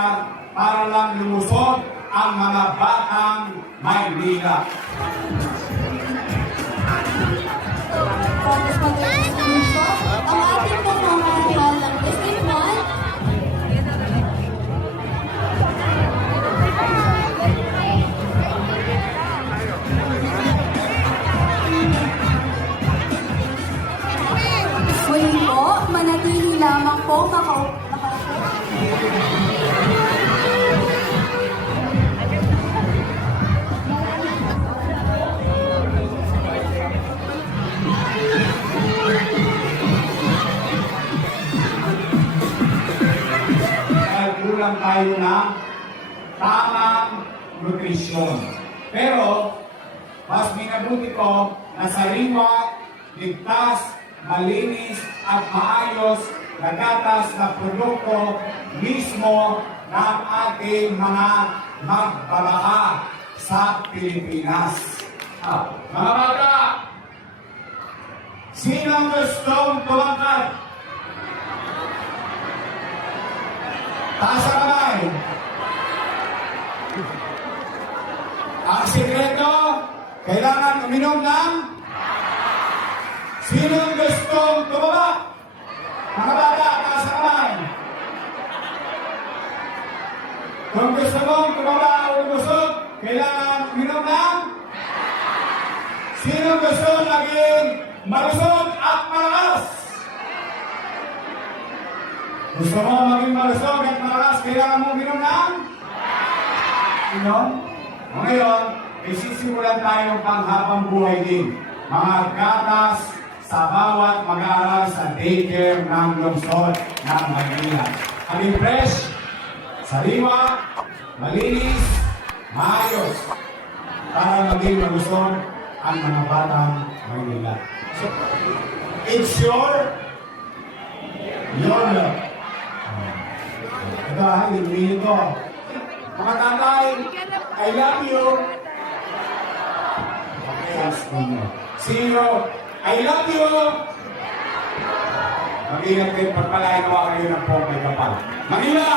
lugar para lang lumusot ang mga batang Maynila. Ang ating pamamahal ng District 1, muli po, manatili lamang po makaupo. Kulang tayo ng tamang nutrisyon. Pero, mas minabuti ko na sariwa, ligtas, malinis at maayos na gatas na produkto mismo ng ating mga magbabaka sa Pilipinas. Mga bata, sinong gustong tumangkad? Taas ang kamay. Ang sikreto, kailangan uminom ng sinong gustong tumaba? Mga bata, taas ang kamay. Kung gusto mong tumaba o umusog, kailangan uminom ng sinong gusto maging malusog at malakas? Gusto mo maging malusog at malakas, kailangan mong uminom ng inom? Ngayon, isisimulan tayo ng panghabang buhay din. Mga gatas sa bawat mag-aaral sa daycare ng lungsod ng Maynila. Aming fresh, sariwa, malinis, maayos, para maging malusog ang mga batang Maynila. So, it's your love. Ito ha, inumin ko. Mga tatay, I love you. Okay, ask mo. See you. I love you. Mag-ingat kayo, pagpalain nawa kayo ng pong may kapal. Manila!